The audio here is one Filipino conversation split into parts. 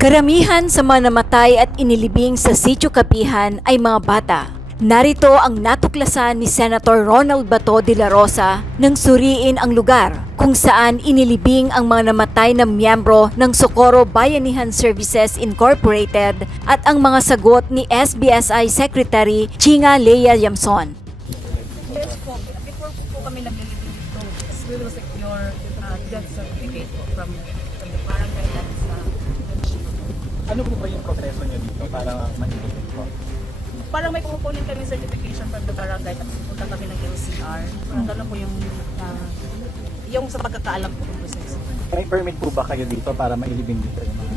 Karamihan sa mga namatay at inilibing sa Sitio Kapihan ay mga bata. Narito ang natuklasan ni Senator Ronald Bato de la Rosa nang suriin ang lugar kung saan inilibing ang mga namatay na miyembro ng Socorro Bayanihan Services Incorporated at ang mga sagot ni SBSI Secretary Chinga Lea Yamson. Yes po, before po kami naglilibing dito, we will secure death certificate po from the barangay at sa Ano po ba yung proseso nyo dito para manilibing po? parang may kukunin kami certification from the barangay at pupunta kami ng LCR. Parang gano'n po yung sa pagkakaalam po ng proseso. May permit po ba kayo dito para mailibing dito yung mga...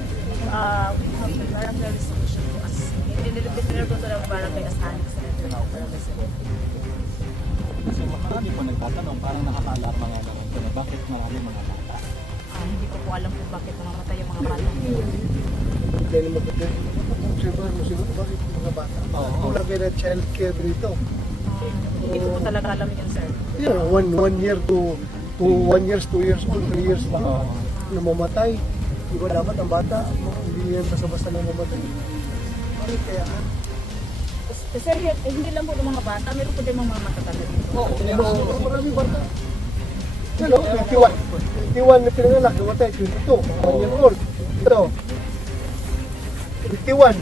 We have the barangay resolution po as nililibing po sa barangay as annex na ito na barangay center. Kasi marami po nagtatanong, parang nakaka-alarma nga naman ito na bakit marami mga bata. Hindi ko po alam kung bakit namamatay yung mga bata. Dahil magkakasibang siguro bakit mga bata. Kulang kayo na child care dito. Hindi ko po talaga alam yun, sir. Yeah, one year to 1 year, 2 years old, 3 years pa. Namamatay. Di ba dapat ang bata, hindi yan basta-basta namamatay. Bakit kaya? Sir, hindi lang po ng mga bata, meron po din mga matatanda dito. Oo, marami bata. Ano? 21. 21 na pinanganak, namatay. 22, 1 year old. Ito. 21.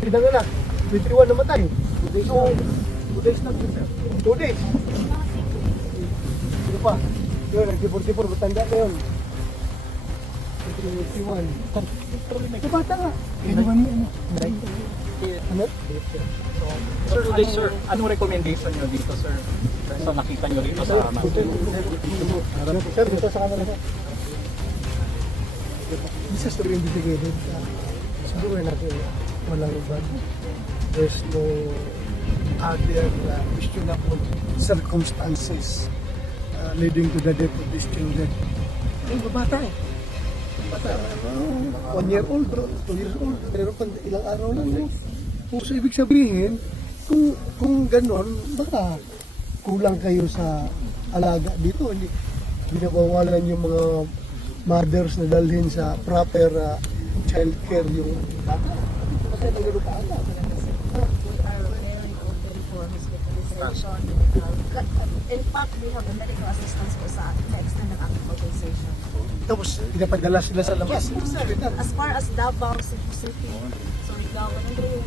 Pinanganak. 21 namatay. 2 days na. 2 days na. 2 days. Ano pa? Yun, nag-44, matanda na yun. 21. Ito bata nga. Ano? Sir, today sir, anong recommendation nyo dito sir? So nakita nyo rito sa Sir, dito sa kanila ko. This is to be investigated. Siguro natin walang bad. There's no other questionable circumstances leading to the death of these children. Ay, bata eh. Bata, 1 year old, 2 years old. Pero ilang araw lang. So, ibig sabihin, kung ganon, baka kulang kayo sa alaga dito. Hindi nabawalan yung mga mothers na dalhin sa proper child care yung bata. Kasi nagano pa ala. In fact, we have a medical assistance po sa extend ng ating organization. Tapos, pinapadala sila sa labas. Yes, sir. As far as Davao, Cebu City, Surigao, ano yung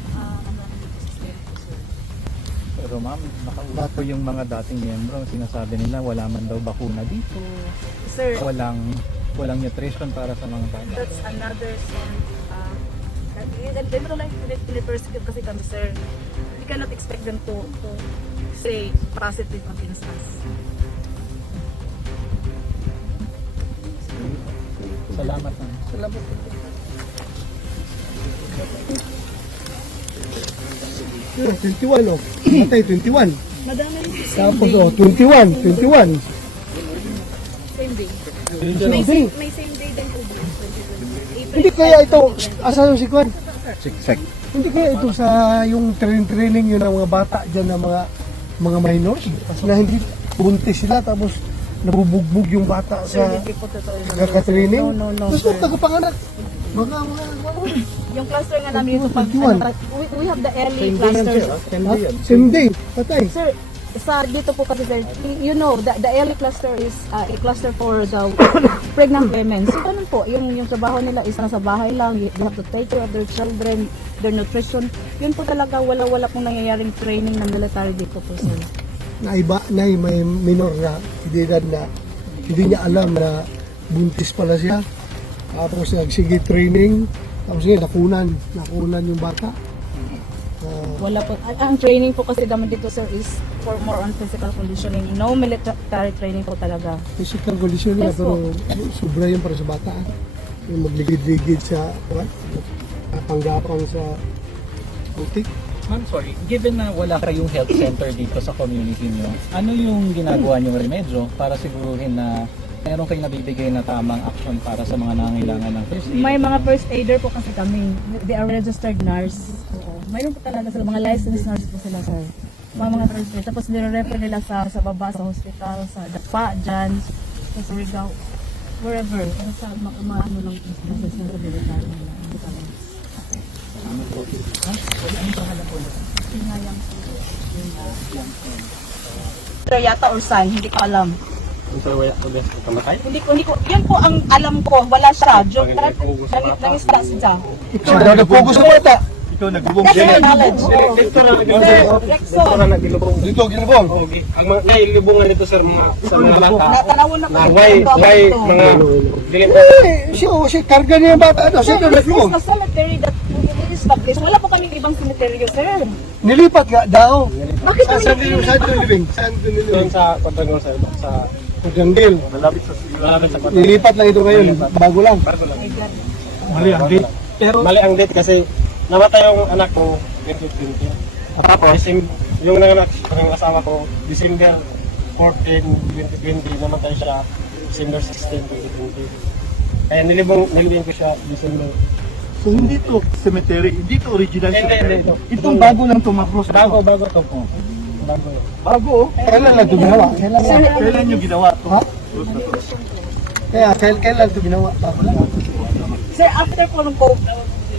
Pero ma'am, nakausap ko yung mga dating miyembro, sinasabi nila wala man daw bakuna dito, Sir, walang nutrition para sa mga bata. that's another story. They don't like persecute kasi kami, sir. We cannot expect them to say positive against us. Salamat ma'am. Salamat. Yeah, 21 oh. Matay 21. Madami rin si Tapos oh, 21. same day. Hindi. May same day din po. Hindi kaya ito, asan yung si Kwan? Siksek. Hindi kaya ito sa yung training yun ng mga bata dyan ng mga minors. Kasi na hindi buntis sila tapos nabubugbog yung bata sa Hindi po totoo yun. kaka-training. No, Gusto sir. tagapanganak. Mga Yung cluster nga namin ito pag 21. we have the early clusters. same day, patay. Sir, sa dito po kasi sir, you know, the early cluster is a cluster for the pregnant women. So ganun po, yung trabaho nila is nasa bahay lang, they have to take care of their children, their nutrition. Yun po talaga, wala pong nangyayaring training ng military dito po sir. May minor na edad na hindi niya alam na buntis pala siya. Tapos nagsige training, tapos ngayon nakunan yung bata. Wala po. Ang training po kasi naman dito sir is for more on physical conditioning. No military training po talaga. Physical condition niya, Yes, pero sobra yun para sa bata. Yung magligid-ligid sa panggapang sa putik. Ma'am, sorry, given na wala kayong health center dito sa community nyo, ano yung ginagawa nyong remedyo para siguruhin na meron kayong nabibigay na tamang action para sa mga nangangailangan ng first aid? May mga first aider po kasi kami. They are registered nurse. Oo. Mayroon po talaga sila, mga licensed nurse po sila sir. Mga first aid. Tapos nire-refer nila sa baba, sa hospital, sa Dapa, dyan, sa Surigao. wherever. Ano sa ano lang sa center military nila. Hindi ka lang. Pero yata or sign, hindi ko alam. Hindi ko, yan po ang alam ko, wala siya. Joke, nang-isla siya. Ikaw na nag-focus sa bata. Ikaw nagbubong That's my knowledge. Dito na nagilubong. Dito, ginubong. Ang mga kailubungan dito sir mga sa mga bata. Natanawon na ko. Why mga dili Si karga niya yung bata. Ano? Siya na This is nag-focus. the cemetery that is established. Wala po kami ibang cemetery, sir. Nilipat nga daw. Bakit kami Saan nilibing? Saan doon nilibing? sa Pantano sa Jandil. malapit sa Pantano. Nilipat lang ito ngayon. Bago lang. Mali ang date. Mali ang date kasi namatay yung anak ko 2020. Tapos yung nanganak ng asawa ko December 14, 2020 namatay siya December 16, 2020. Kaya nilibing ko siya December. So hindi to cemetery, hindi to original Hindi, cemetery. hindi. Itong bago lang tumakros. Bago to po. Bago yun. Bago oh. Kailan lang ito ginawa? Kailan lang? Kailan nyo ginawa to? Ha? Kaya kailan ito ginawa? Bago lang. Sir, after po nung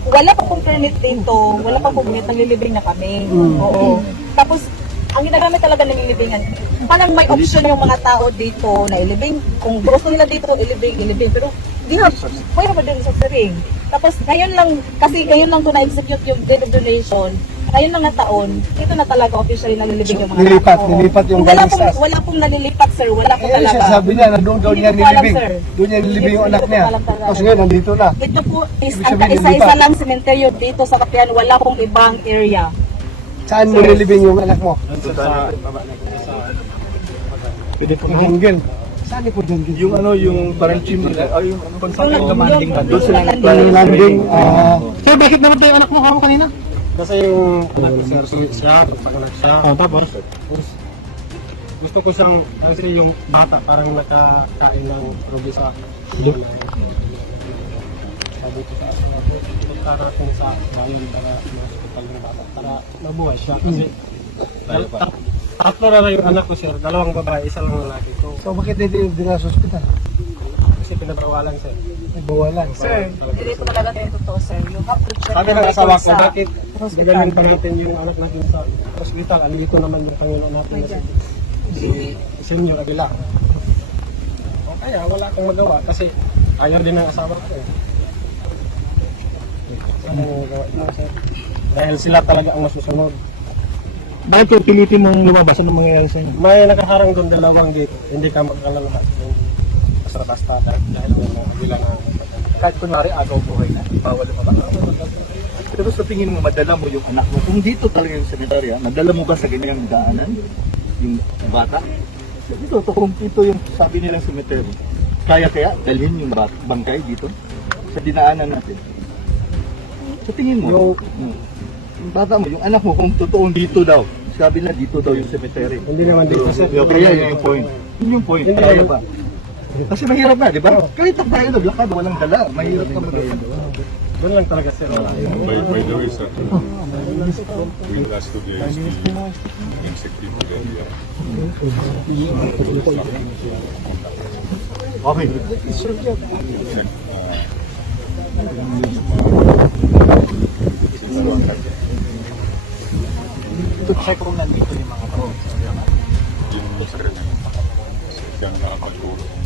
wala pa pong permit dito, wala pa pong permit, nalilibing na kami. Oo. Tapos, ang ginagamit talaga ng ilibingan, parang may option yung mga tao dito na ilibing. Kung gusto nila dito, ilibing. Pero, di nga, pwede pa din sa siring. Tapos, ngayon lang to na-execute yung deed of donation, ngayon lang na taon, dito na talaga officially nalilibing yung mga tao. Nilipat yung Wala galing sa... wala pong nalilipat, sir. Wala po Kaya talaga. siya sabi niya na doon daw Hindi niya ko alam, nilibing. sir. Doon niya nilibing yung Hindi anak ko niya. alam talaga. Tapos ngayon, nandito na. Ito po is Ibig ang sabihin, kaisa-isa nilipat. lang sementeryo dito sa Kapihan. Wala pong ibang area. Saan mo nilibing yung anak mo? Sa baba na sa Pwede po Yung Junggil. Saan po Junggil? yung ano yung parang chimney ay yung ano commanding Yung- doon sila Yung landing. Sir, bakit namatay yung anak mo kamo kanina? kasi yung anak ko sir siya pagpakanak siya Tapos gusto ko siyang kasi yung bata parang nakakain ng rubi sa sabi ko sa asawa ko punta natin sa bayan para sa hospital ng bata para mabuhay siya kasi tatlo na yung anak ko sir, dalawang babae, isa lang lalaki ko So bakit hindi yung dinala sa ospital? kasi pinabawalan sir. Nagbawalan. Sir, hindi ko talaga ito yung totoo, sir. You have to check Sabi the ng asawa records ko, sa bakit hospital. galing pa natin yung anak natin sa hospital, andito naman yung Panginoon natin na si Senyor Aguila. O kaya wala akong magawa kasi ayaw din ng asawa ko. Ano yung magawa mo, sir? Dahil sila talaga ang masusunod. bakit yung pilitin mong lumabas? Anong mangyayari sa inyo? May nakaharang doon dalawang gate, hindi ka magkalalabas. Basta-basta dahil may mga Aguila na Kahit kunwari agaw buhay na, bawal lumabas. Pero sa tingin mo, madala mo yung anak mo. Kung dito talaga yung cemetery, nadala mo ba sa ganyang daanan? Yung bata? Dito, kung ito yung sabi nilang cemetery, kaya dalhin yung bangkay dito sa dinaanan natin. Sa tingin mo, yung bata mo, yung anak mo, kung totoong dito daw, sabi na dito daw yung cemetery. hindi naman dito, sir. Kaya yun yung point. Yun yung point. Hindi, Kaya ano ba? Kasi mahirap na, di ba? Kahit ang tayo naglakad, walang dala. Mahirap ka mag-alakad. Doon lang talaga, sir. By the way, sir, yung last 2 days, the executive area. Okay. Check kung nandito yung mga tao. Yung sa kanya, siya ang nakapagtulong.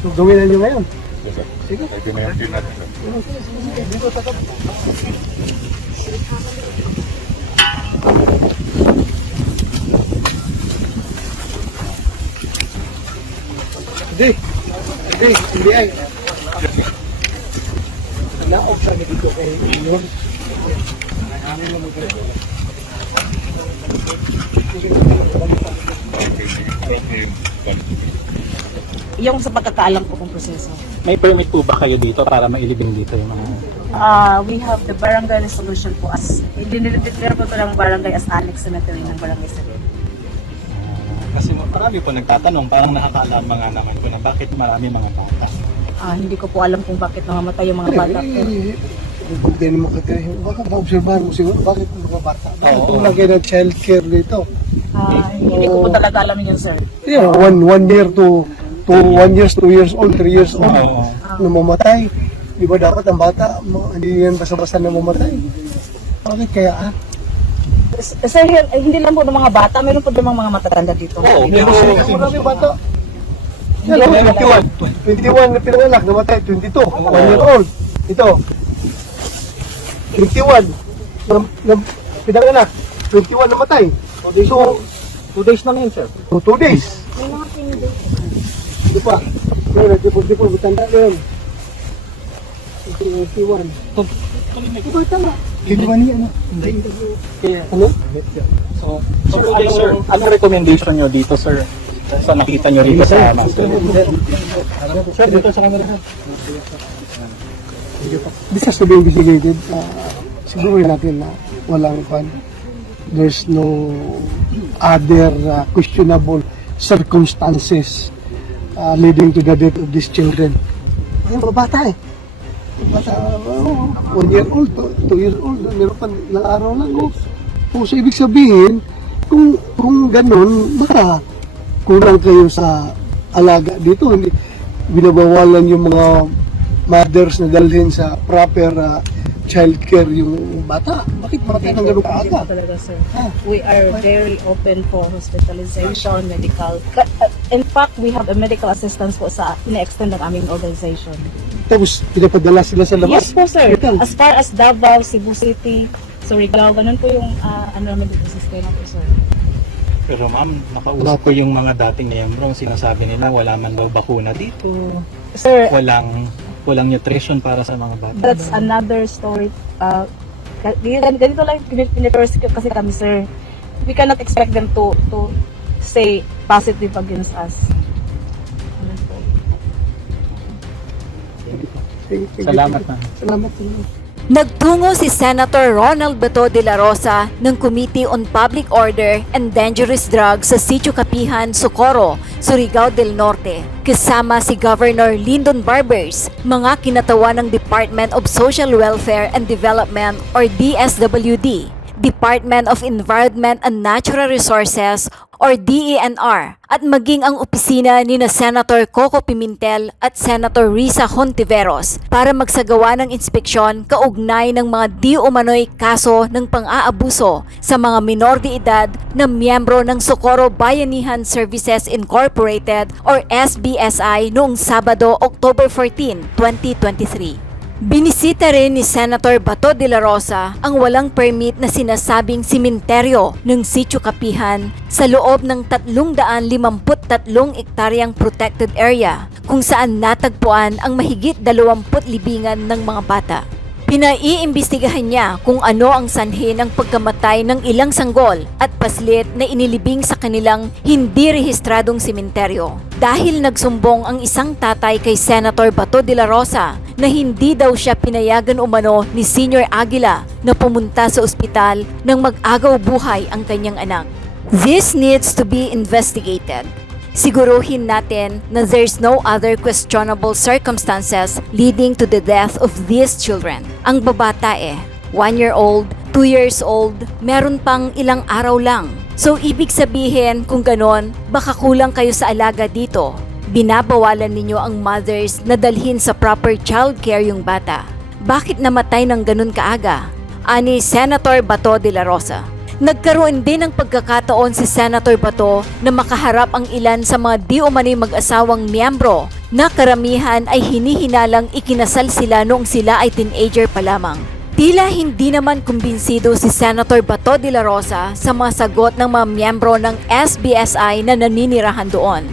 So gawin na nyo ngayon. Yes, sir. Ay, pinayag din natin, sir. Hindi ay. Naog sa dito kay Inyon. Yung sa pagkakaalam ko kung proseso. May permit po ba kayo dito para mailibing dito yung mga... We have the barangay resolution po as, dinilipitler po ito ng barangay as annex cemetery ng barangay 7. Kasi marami po nagtatanong, parang nakakaalam mga naman ko na bakit marami mga bata. Hindi ko po alam kung bakit namamatay yung mga bata po. Kung din mo kagaya, baka maobserbahan mo siguro, bakit ang mga bata? Bakit Oo. kung lagay ng child care dito? Hindi ko po talaga alam yun, sir. Yeah, one year to 1 years, 2 years old, 3 years old. Oo. Namamatay. Di ba dapat ang bata, hindi yan basta-basta namamatay? Bakit kaya Sir, hindi lang po ng mga bata, meron po din mga matatanda dito. Oo, Marami bata. Yan, 21 na pinanganak, namatay, 22, 1 year old. Ito, 21 na pinanganak, 21 namatay. So, 2 days lang yun, sir. 2 days. Ito pa, yun, nagtipon-tipon, matanda na yun. 21. Ito, tama. 21 niya, ano? Ano? So, sir, ano recommendation nyo dito, sir? Sa nakita nyo rito sa master? Sir, dito sa camera. This has to be investigated. Siguro natin na walang pan. There's no other questionable circumstances leading to the death of these children. Ay, mga bata eh. Bata, 1 year old, 2 years old, meron pa ilang araw lang. So, ibig sabihin, kung ganun, baka kulang kayo sa alaga dito. Hindi, binabawalan yung mga mothers na dalhin sa proper child care yung bata. Bakit matay ng ganun kaaga? Talaga, sir. We are very open for hospitalization, medical. In fact, we have a medical assistance po sa ina-extend ng aming organization. Tapos pinapadala sila sa labas. Yes po, sir. Ito. As far as Davao, Cebu City, Surigao, ganun po yung ano namin dito sa sistema po, sir. Pero ma'am, nakausap ko yung mga dating miyembro, sinasabi nila wala man daw bakuna dito, Sir, walang nutrition para sa mga bata. that's another story. Ganito lang pinipersecute kasi kami, sir. We cannot expect them to stay positive against us. Salamat ma'am. Salamat. Nagtungo si Senator Ronald Bato de la Rosa ng Committee on Public Order and Dangerous Drugs sa Sitio Kapihan, Socorro, Surigao del Norte. Kasama si Governor Lyndon Barbers, mga kinatawan ng Department of Social Welfare and Development or DSWD, Department of Environment and Natural Resources or DENR at maging ang opisina ni na Senator Coco Pimentel at Senator Risa Hontiveros para magsagawa ng inspeksyon kaugnay ng mga di umano'y kaso ng pang-aabuso sa mga minor de edad na miyembro ng Socorro Bayanihan Services Incorporated or SBSI noong Sabado, October 14, 2023. Binisita rin ni Senator Bato de la Rosa ang walang permit na sinasabing simenteryo ng Sitio Kapihan sa loob ng 353 ektaryang protected area kung saan natagpuan ang mahigit 20 libingan ng mga bata. Pinaiimbestigahan niya kung ano ang sanhi ng pagkamatay ng ilang sanggol at paslit na inilibing sa kanilang hindi rehistradong simenteryo. Dahil nagsumbong ang isang tatay kay Senator Bato de la Rosa na hindi daw siya pinayagan umano ni Senior Aguila na pumunta sa ospital nang mag-agaw buhay ang kanyang anak. This needs to be investigated. Siguruhin natin na there's no other questionable circumstances leading to the death of these children. Ang babata 1 year old, 2 years old, meron pang ilang araw lang. So ibig sabihin kung ganon, baka kulang kayo sa alaga dito. Binabawalan ninyo ang mothers na dalhin sa proper child care yung bata. Bakit namatay ng ganon kaaga? Ani Senator Bato de la Rosa. Nagkaroon din ng pagkakataon si Senator Bato na makaharap ang ilan sa mga di umano'y mag-asawang miyembro na karamihan ay hinihinalang ikinasal sila noong sila ay teenager pa lamang. Tila hindi naman kumbinsido si Senator Bato de la Rosa sa mga sagot ng mga miyembro ng SBSI na naninirahan doon.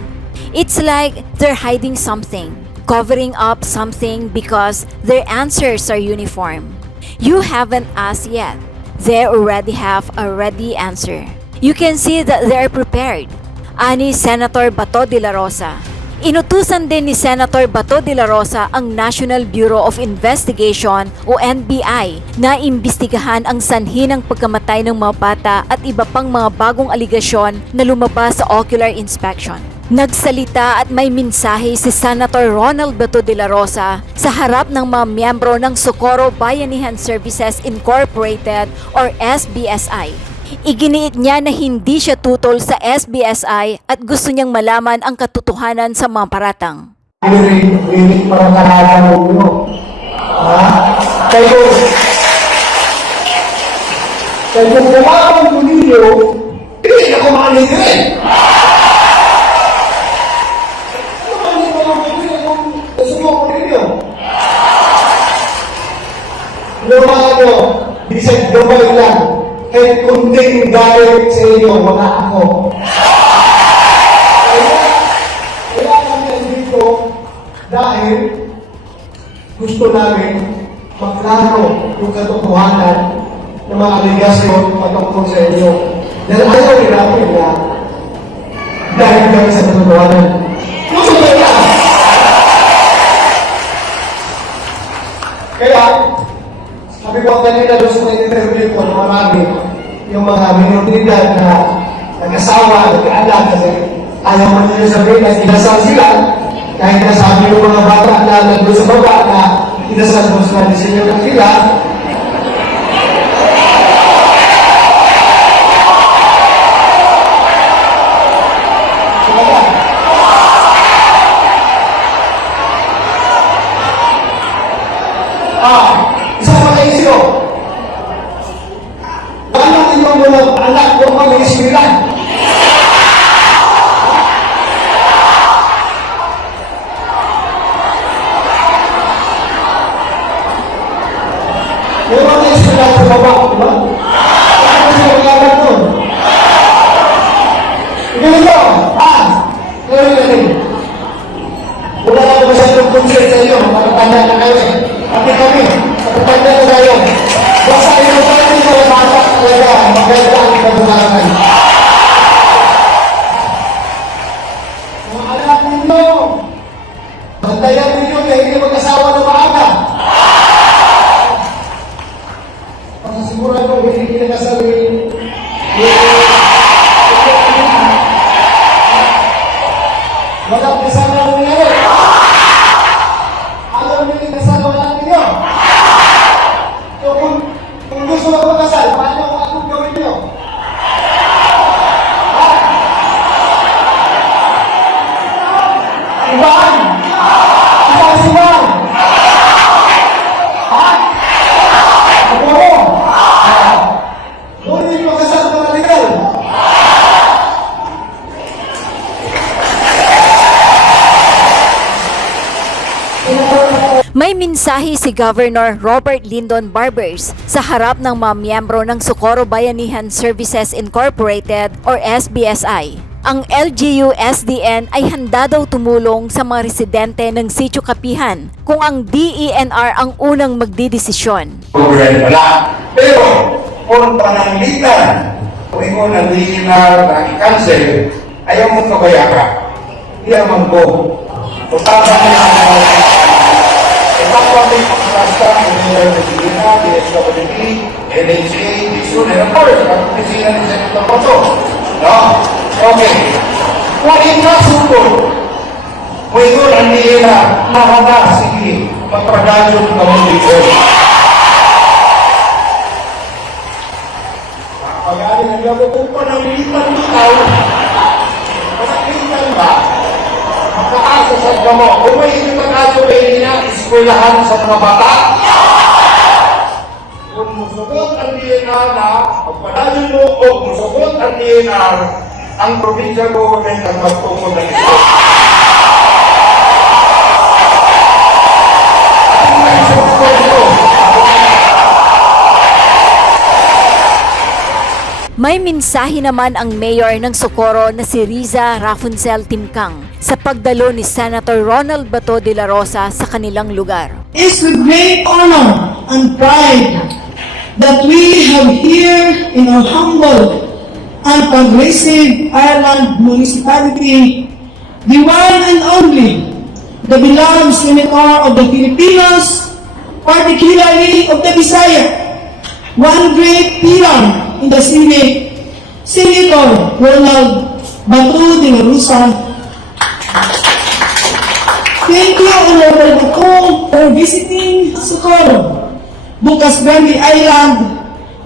It's like they're hiding something, covering up something because their answers are uniform. You haven't asked yet. They already have a ready answer. You can see that they are prepared. Ani Senator Bato de la Rosa. Inutusan din ni Senator Bato de la Rosa ang National Bureau of Investigation o NBI na imbestigahan ang sanhi ng pagkamatay ng mga bata at iba pang mga bagong aligasyon na lumabas sa ocular inspection. Nagsalita at may mensahe si Senator Ronald Bato de la Rosa sa harap ng mga miyembro ng Socorro Bayanihan Services Incorporated or SBSI. Iginiit niya na hindi siya tutol sa SBSI at gusto niyang malaman ang katotohanan sa mga paratang. Ini para kahalan mo. Kayo kumapang kuliyo, hindi na kumanin din. Kumanin mo ang kuliyo kung gusto mo kuliyo. Lumahan nyo, bisag gabay lang, kahit kunting galit sa inyo, mga ako. Kaya kami nandito dahil gusto namin maklaro yung katotohanan ng mga aligasyon patungkol sa inyo. Dahil ayaw rin natin na dahil kami sa katotohanan. Gusto na yan! Kaya, sabi ko kanina doon sa mga interview ko na marami yung mga minoridad na nag-asawa, nag-anak kasi ayaw man nila sabihin na kinasal sila kahit nasabi yung mga bata na nandun sa baba na kinasal mo sa disenyo ng sila. Isang makaisyo. Gano'n inyong mga anak o mga ismilan? Yung mga ismilan sa baba, di ba? Ano sa mga doon? Hindi nyo, gano'n natin. Wala na ba sa itong concert sa inyo? Matatanda na kayo eh. Pati kami, matatanda na kayo. Basta yung pati mga bata talaga, maganda ang kabukaran. Mga anak ninyo, bantayan ninyo na hindi mag-asawa na maaga. Pasisigurado, hindi kinakasabi. Walang kasama nangyari. Alam niyo yung kasama lang ninyo. So kung gusto mo magkasal, paano akong gawin niyo? Iban! Iban! Ako mo! Doon yung magkasal na legal. May mensahe si Governor Robert Lyndon Barbers sa harap ng mga miyembro ng Socorro Bayanihan Services Incorporated or SBSI. Ang LGU-SDN ay handa daw tumulong sa mga residente ng Sitio Kapihan kung ang DENR ang unang magdidesisyon. Program wala. Pero, kung pananglitan, kung ikaw na DNR na i-cancel, ayaw mong kabayaka. Hindi naman ko. Kung tama niya ang ipapapit ang rasta, Minister ng Pilipinas, DSWD, NHA, DSUN, and of course, ang opisina ni Senator Bato. No? Okay. Kung ikasutol, kung ikaw ang DNR, mahaba, sige, magpradasyon ka mo dito. Pag-aarin ang gabo kung pananglitan ikaw, pananglitan ba? Magkakaso sa gamo. Kung may ipagkaso kayo niya, eskwelahan sa mga bata. Kung musugot ang DNR na, pagpadayon mo o musugot ang DNR, ang provincial government ang magtungkol ng ito. Ang may susugot ito. May mensahe naman ang mayor ng Socorro na si Riza Rafuncel Timkang sa pagdalo ni Senator Ronald Bato de la Rosa sa kanilang lugar. It's with great honor and pride that we have here in our humble and progressive Ireland municipality the one and only, the beloved Senator of the Filipinos, particularly of the Visayas, one great pillar in the Senate, Senator Ronald Bato de la Rosa, Thank you, Honorable Baco, for visiting Socorro, Bukas Grande Island,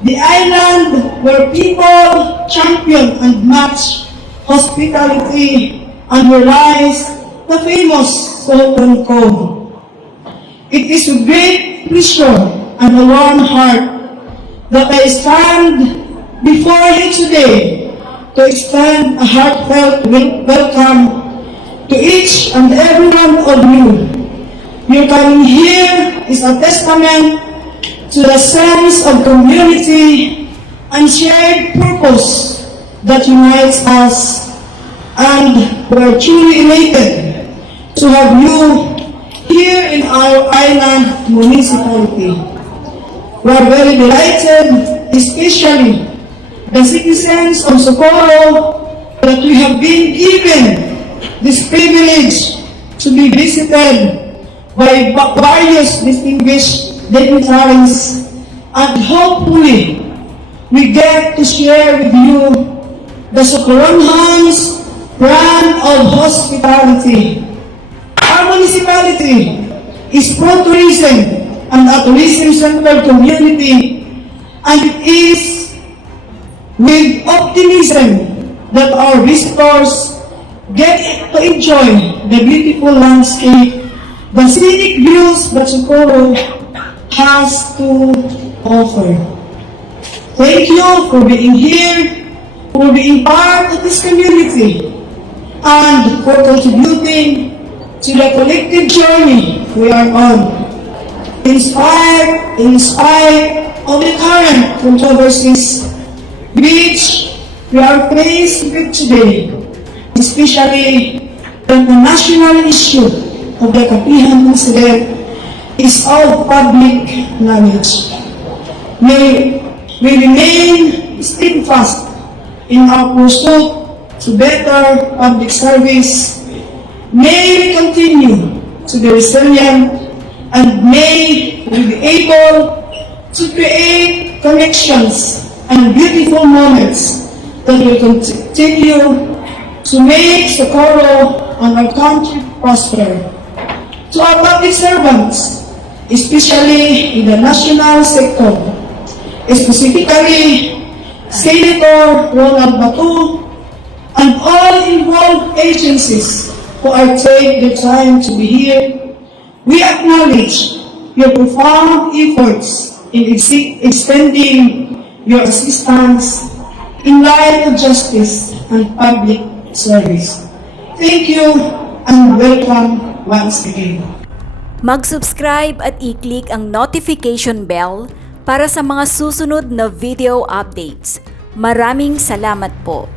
the island where people champion and match hospitality and realize the famous Sohoton Cove. It is with great pleasure and a warm heart that I stand before you today to extend a heartfelt welcome to each and every one of you. Your coming here is a testament to the sense of community and shared purpose that unites us, and we are truly elated to have you here in our island municipality. We are very delighted, especially the citizens of Socorro, that we have been given this privilege to be visited by various distinguished dignitaries, and hopefully we get to share with you the Socorronhans' brand of hospitality. Our municipality is pro-tourism and a tourism-centered community, and it is with optimism that our visitors get to enjoy the beautiful landscape, the scenic views that Socorro has to offer. Thank you for being here, for being part of this community, and for contributing to the collective journey we are on. In spite of the current controversies which we are faced with today, especially when the national issue of the Kapihan incident is of public knowledge. May we remain steadfast in our pursuit to better public service. May we continue to be resilient, and may we be able to create connections and beautiful moments that will continue to make Socorro and our country prosper. To our public servants, especially in the national sector, specifically Senator Ronald Bato and all involved agencies who are taking the time to be here, we acknowledge your profound efforts in extending your assistance in light of justice and public service. Thank you and welcome once again. Mag-subscribe at i-click ang notification bell para sa mga susunod na video updates. Maraming salamat po.